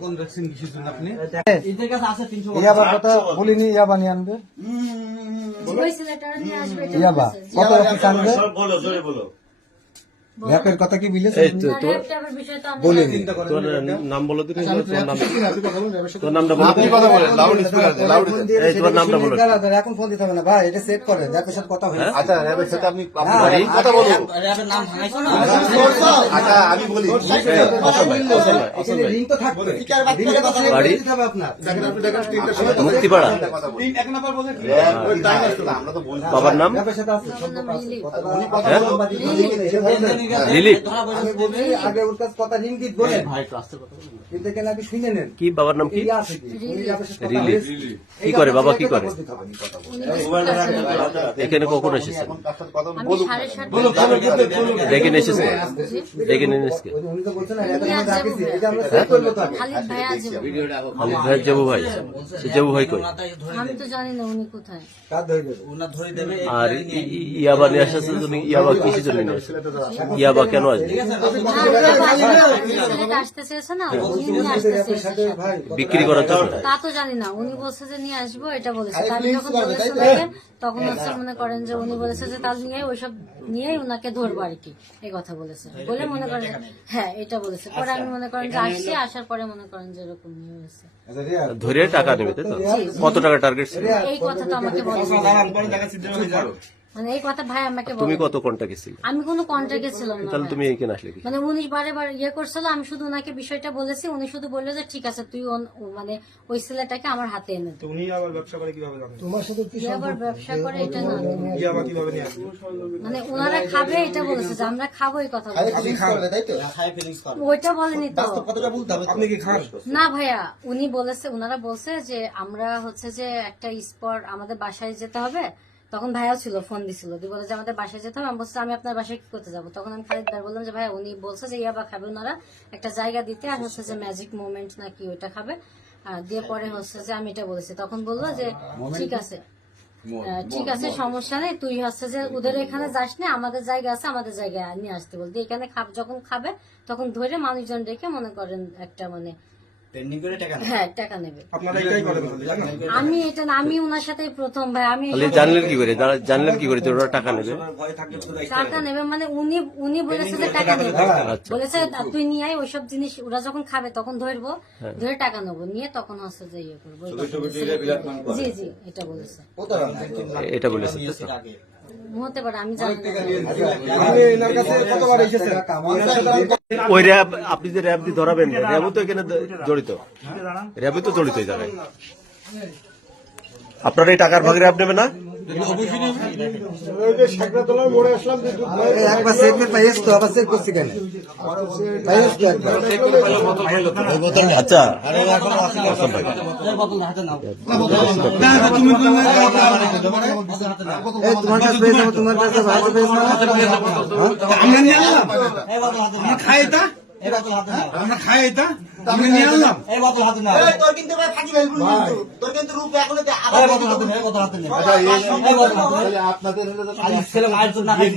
কোন দেখছেন কিসের জন্য আপনি এদের কাছে আছে তিনশো ইয়াবার কথা বলিনি ইয়াবা নিয়ে আনবে ইয়াবা কত অফিস আনবে বলো জোরে বলো র্যাপের কথা কি বিলেছে? এই তো তোর র্যাপ না। তোর নাম বলো তুমি তোর নাম তোর নামটা বলো। আপনি কথা বলেন লাউড স্পিকার লাউড এই তোমার নামটা বলো। এখন ফোন দিতে হবে না ভাই এটা সেট করে র্যাপের সাথে কথা হয়েছে। আচ্ছা র্যাবের সাথে আপনি আপনি হ্যাঁ, বাড়ি কথা বলো। র্যাবের নাম ভাঙাইছো না? আচ্ছা আমি বলি। এখানে রিং তো থাকবে রিংটা তো set বাড়ি? করে দিতে হবে আপনার। মুক্তিপাড়া। এক নাম্বার বলে কি? র্যাব আমরা তো বলছি। বাবার নাম? র্যাপের সাথে আছে আমার নাম লিলি। লিলি আগে ওর কাছে কথা রিং বলে বলেন ভাই কথা শুনে নেন কি বাবার নাম কি কি করে বাবা কি করে এখানে কখন এসেছে ডেকে নিয়ে এসেছে ওই যে উনি তো বলছেন না উনি র্যাপের মধ্যে আর রাখিছি যাব এটা আমরা ভাই। সেট করব তো আগে। খালিদ ভাই আজ ভাই জবু ভাই সে জবু ভাই কই ওনারটাই ধরে আমি তো জানি না উনি কোথায় কাজ ধরে দেবে ওনার ধরে দেবে আর ইয়াবা নিয়ে আসার তুমি ইয়াবা কিসের জন্য নিয়ে ইয়াবা কেন আসবে আসতে চেয়েছে না বিক্রি করার জন্য। তা তো জানি না উনি বলছে যে নিয়ে আসব এটা বলেছে। তাহলে যখন বলেছে ওনাকে, তখন হচ্ছে মনে করেন যে উনি বলেছে যে তাহলে নিয়ে ওইসব নিয়েই ওনাকে ধরবো আর কি এই কথা বলেছে। বলে মনে করেন হ্যাঁ এটা বলেছে। পরে আমি মনে করেন যে আসছি আসার পরে মনে করেন যে এরকম নিয়ে হয়েছে। আচ্ছা ধরে টাকা তাই তো? কত টাকা টার্গেট ছিল? এই কথা তো আমাকে বলেছে হয়ে। মানে এই কথা ভাই আমাকে তুমি কত কন্টাক্টে ছিল? আমি কোনো কন্ট্যাক্টে ছিলাম না তাহলে তুমি এখানে আসলে কি? মানে উনি বারে বারে ইয়ে করছিল আমি শুধু ওনাকে বিষয়টা বলেছি উনি শুধু বলল যে ঠিক আছে তুই মানে ওই ছেলেটাকে আমার হাতে এনে দে। তো উনি আবার ব্যবসা করে কীভাবে জানেন? তোমার সাথে কি আবার ব্যবসা করে এটা না। কি আবার কীভাবে নিয়ে আসবে মানে ওনারা খাবে এটা বলেছে যে আমরা খাব এই কথা বলেছে। আপনি খান হাই ফিলিংস করে ওইটা বলেনি তো। আপনি কি খান? না ভাইয়া উনি বলেছে ওনারা বলছে যে আমরা হচ্ছে যে একটা স্পট আমাদের বাসায় যেতে হবে তখন ভাইয়াও ছিল ফোন দিছিল। দিয়ে বলে যে আমাদের বাসায় যেতাম আমি বলছি আমি আপনার বাসায় কি করতে যাব? তখন আমি খালিদ ভাই বললাম যে ভাইয়া উনি বলছে যে ইয়াবা খাবে ওনারা একটা জায়গা দিতে আর হচ্ছে যে ম্যাজিক মোমেন্ট নাকি ওইটা খাবে। আর দিয়ে পরে হচ্ছে যে আমি এটা বলেছি। তখন বলল যে ঠিক আছে। ঠিক আছে সমস্যা নেই। তুই হচ্ছে যে ওদের এখানে যাস না আমাদের জায়গা আছে আমাদের জায়গায় নিয়ে আসতে বলতে এখানে খাব- যখন খাবে তখন ধরে মানুষজন ডেকে মনে করেন একটা মানে পেন্ডিং করে টাকা হ্যাঁ টাকা নেবে। আপনারা এটাই করেন আমি এটা আমি ওনার সাথে প্রথম ভাই আমি তাহলে জানলেন কি করে? জানলেন কি করে যে ওরা টাকা নেবে? ভয় থাকলে তো টাকা নেবে। মানে উনি উনি বলেছে যে টাকা নেবে। আচ্ছা। বলেছে তুই নিয়ে আয় ওইসব জিনিস ওরা যখন খাবে তখন ধরবো ধরে টাকা নেব নিয়ে তখন হচ্ছে যে ইয়ে করব। জি জি এটা বলেছে। এটা বলেছে। ওই র্যাব, আপনি যে র্যাব দিয়ে ধরাবেন, র্যাবও তো এখানে জড়িত। র্যাবও তো জড়িত এই জায়গায়। আপনার এই টাকার ভাগে র্যাব নেবে না? একবার সেট পাইস তো? আবার সেট করছি কেন? পাইস তো একবার? আচ্ছা এই বোতল হাতে নাও। এই তোমার কাছে পেয়েছে তোমার কাছে নাও। খাই আমরা খাই এটা আমি নিয়ে আনলাম তোর কিন্তু ভাই ফাঁকি ভাই তোর কিন্তু রূপ এখনও আপনাদের ছেলে মায়ের জন্য খালি